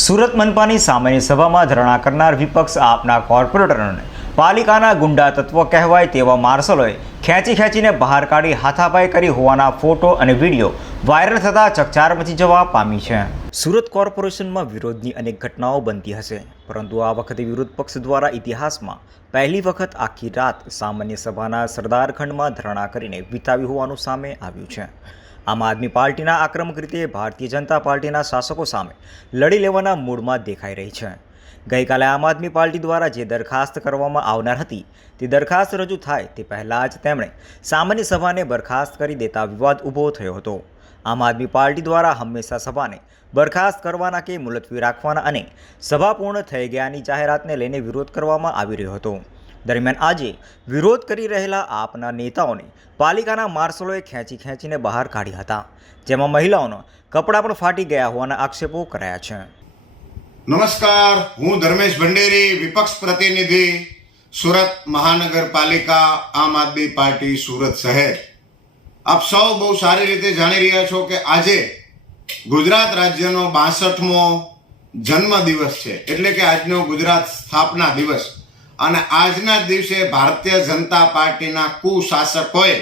સુરત મનપાની સામાન્ય સભામાં ધરણા કરનાર વિપક્ષ આપના કોર્પોરેટરોને પાલિકાના ગુંડા તત્વો કહેવાય તેવા માર્શલોએ ખેંચીને બહાર કાઢી હાથાપાઈ કરી હોવાના ફોટો અને વિડીયો વાયરલ થતાં ચકચાર મચી જવા પામી છે। સુરત કોર્પોરેશનમાં વિરોધની અનેક ઘટનાઓ બનતી હશે, પરંતુ આ વખતે વિરોધ પક્ષ દ્વારા ઇતિહાસમાં પહેલી વખત આખી રાત સામાન્ય સભાના સરદાર ખંડમાં ધરણા કરીને વિતાવી હોવાનું સામે આવ્યું છે। આમ આદમી પાર્ટીના આક્રમક રીતે ભારતીય જનતા પાર્ટીના શાસકો સામે લડી લેવાના મૂડમાં દેખાઈ રહી છે। ગઈકાલે આમ આદમી પાર્ટી દ્વારા જે દરખાસ્ત કરવામાં આવનાર હતી તે દરખાસ્ત રજૂ થાય તે પહેલાં જ તેમણે સામાન્ય સભાને બરખાસ્ત કરી દેતા વિવાદ ઊભો થયો હતો। આમ આદમી પાર્ટી દ્વારા હંમેશા સભાને બરખાસ્ત કરવાના કે મુલતવી રાખવાના અને સભા પૂર્ણ થઈ ગયાની જાહેરાતને લઈને વિરોધ કરવામાં આવી રહ્યો હતો। દરમિયાન આજે વિરોધ કરી રહેલા આપના નેતાઓને પાલિકાના માર્શલોએ ખેંચીને બહાર કાઢ્યા હતા, જેમાં મહિલાઓના કપડાં પણ ફાટી ગયા હોવાના આક્ષેપો કરાયા છે। નમસ્કાર, હું ધર્મેશ ભંડેરી, વિપક્ષ પ્રતિનિધિ, સુરત મહાનગરપાલિકા, આમ આદમી પાર્ટી, સુરત શહેર। આપ સૌ બહુ સારી રીતે જાણી રહ્યા છો કે આજે ગુજરાત રાજ્યનો 62મો જન્મદિવસ છે, એટલે કે આજનો ગુજરાત સ્થાપના દિવસ। અને આજના દિવસે ભારતીય જનતા પાર્ટીના કુશાસકોએ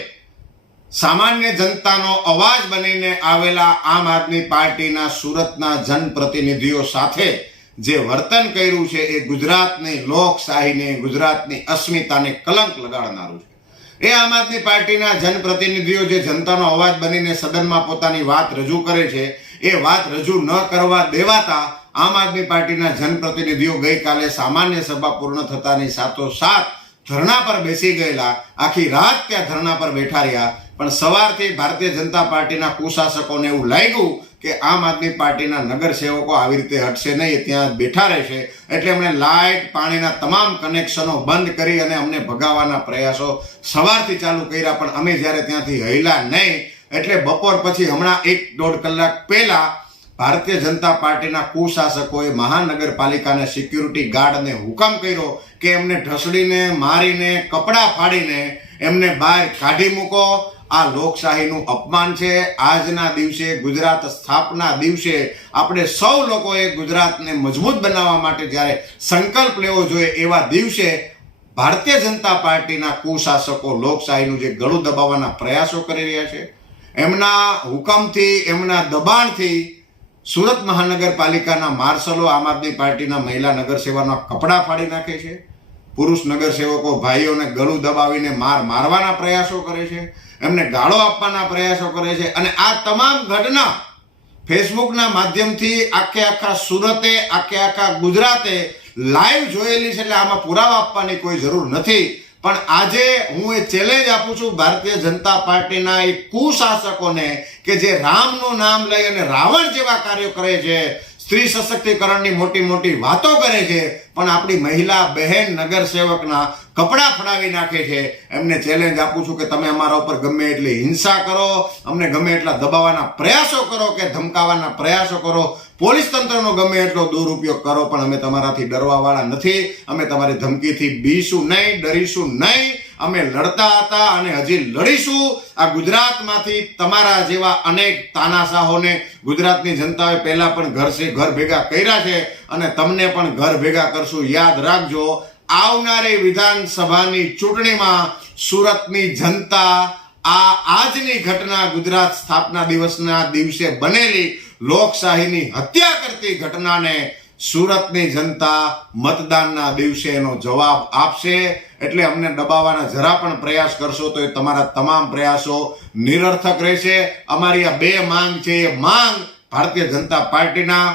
સામાન્ય જનતાનો અવાજ બનીને આવેલા આમ આદમી પાર્ટીના સુરતના જનપ્રતિનિધિઓ સાથે જે વર્તન કર્યું છે એ ગુજરાતની લોકશાહીને, ગુજરાતની અસ્મિતાને કલંક લગાડનારું છે। એ આમ આદમી પાર્ટીના જનપ્રતિનિધિઓ જે જનતાનો અવાજ બનીને સદનમાં પોતાની વાત રજૂ કરે છે એ વાત રજૂ ન કરવા દેવાતા આમ આદમી પાર્ટીના જનપ્રતિનિધિઓ ગઈકાલે સામાન્ય સભા પૂર્ણ થતાની સાથોસાથ ધરણા પર બેસી ગયેલા। આખી રાત ત્યાં ધરણા પર બેઠા રહ્યા, પણ સવારથી ભારતીય જનતા પાર્ટીના કુશાસકોને એવું લાગ્યું કે આમ આદમી પાર્ટીના નગરસેવકો આવી રીતે હટશે નહીં, ત્યાં બેઠા રહેશે, એટલે એમણે લાઇટ, પાણીના તમામ કનેક્શનો બંધ કરી અને અમને ભગાવવાના પ્રયાસો સવારથી ચાલુ કર્યા। પણ અમે જ્યારે ત્યાંથી હૈલા નહીં એટલે બપોર પછી હમણાં 1-1.5 કલાક પહેલા ભારતીય જનતા પાર્ટીના કુશાસકોએ મહાનગરપાલિકાના સિક્યુરિટી ગાર્ડને હુકમ કર્યો કે એમને ઢસડીને, મારીને, કપડાં ફાડીને એમને બહાર કાઢી મૂકો। આ લોકશાહીનું અપમાન છે। આજના દિવસે, ગુજરાત સ્થાપના દિવસે, આપણે સૌ લોકોએ ગુજરાતને મજબૂત બનાવવા માટે જ્યારે સંકલ્પ લેવો જોઈએ એવા દિવસે ભારતીય જનતા પાર્ટીના કુશાસકો લોકશાહીનું જે ગળું દબાવવાના પ્રયાસો કરી રહ્યા છે, એમના હુકમથી, એમના દબાણથી સુરત મહાનગરપાલિકાના માર્શલો આમ આદમી પાર્ટીના મહિલા નગરસેવકોના કપડાં ફાડી નાખે છે, પુરુષ નગરસેવકો ભાઈઓને ગળું દબાવીને મારવાના પ્રયાસો કરે છે, એમને ગાળો આપવાના પ્રયાસો કરે છે। અને આ તમામ ઘટના ફેસબુકના માધ્યમથી આખા સુરતે, આખા ગુજરાતે લાઈવ જોયેલી છે, એટલે આમાં પુરાવા આપવાની કોઈ જરૂર નથી। પણ આજે હું એ ચેલેન્જ આપું છું ભારતીય જનતા પાર્ટીના એ કુશાસકોને કે જે રામનું નામ લઈ અને રાવણ જેવા કાર્યો કરે છે, સ્ત્રી સશક્તિકરણની મોટી વાતો કરે છે, પણ આપણી મહિલા બહેન નગરસેવકના કપડાં ફડાવી નાખે છે। એમને ચેલેન્જ આપું છું કે તમે અમારા ઉપર ગમે એટલી હિંસા કરો, અમને ગમે એટલા દબાવવાના પ્રયાસો કરો કે ધમકાવવાના પ્રયાસો કરો, પોલીસ તંત્રનો ગમે એટલો દુરુપયોગ કરો, પણ અમે તમારાથી ડરવાવાળા નથી। અમે તમારી ધમકીથી બીશું નહીં, ડરીશું નહીં। અમે લડતા હતા અને હજી લડીશું। આ ગુજરાતમાંથી તમારા જેવા અનેક તાનાશાહોને ગુજરાતની જનતાએ પહેલા પણ ઘર ભેગા કર્યા છે અને તમને પણ ઘર ભેગા કરશું। યાદ રાખજો, આવનારી વિધાનસભાની ચૂંટણીમાં સુરતની જનતા આજની ઘટના, ગુજરાત સ્થાપના દિવસના દિવસે બનેલી લોકશાહીની હત્યા કરતી ઘટનાને સુરતની જનતા મતદાનના દિવસે એનો જવાબ આપશે। એટલે અમને દબાવવાના જરા પણ પ્રયાસ કરશો તો એ તમારા તમામ પ્રયાસો નિરર્થક રહેશે। અમારી આ 2 માંગ છે, એ માંગ ભારતીય જનતા પાર્ટીના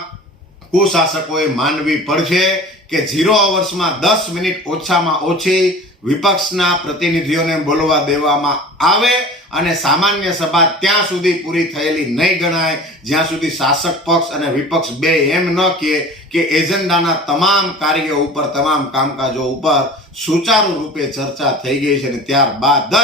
કુશાસકોએ માનવી પડશે કે 0 અવર્સમાં 10 મિનિટ ઓછામાં ઓછી વિપક્ષના પ્રતિનિધિઓને બોલવા દેવામાં આવે અને સામાન્ય સભા ત્યાં સુધી પૂરી થયેલી નહીં ગણાય જ્યાં સુધી શાસક પક્ષ અને વિપક્ષ બે એમ ન કહે કે એજન્ડાના તમામ કાર્યો ઉપર, તમામ કામકાજો ઉપર સુચારુ રૂપે ચર્ચા થઈ ગઈ છે અને ત્યારબાદ જ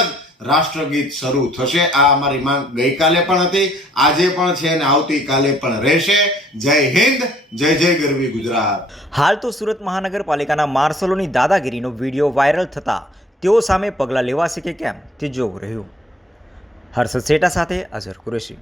રાષ્ટ્રગીત શરૂ થશે। આ અમારી માંગ ગઈકાલે પણ હતી, આજે પણ છે અને આવતીકાલે પણ રહેશે। જય હિન્દ, જય ગરવી ગુજરાત। હાલ તો સુરત મહાનગરપાલિકાના માર્શલોની દાદાગીરીનો વિડીયો વાયરલ થતા તેઓ સામે પગલાં લેવાશે કે કેમ તે જોવું રહ્યું। હર્ષદ સેટા સાથે અઝર કુરેશી।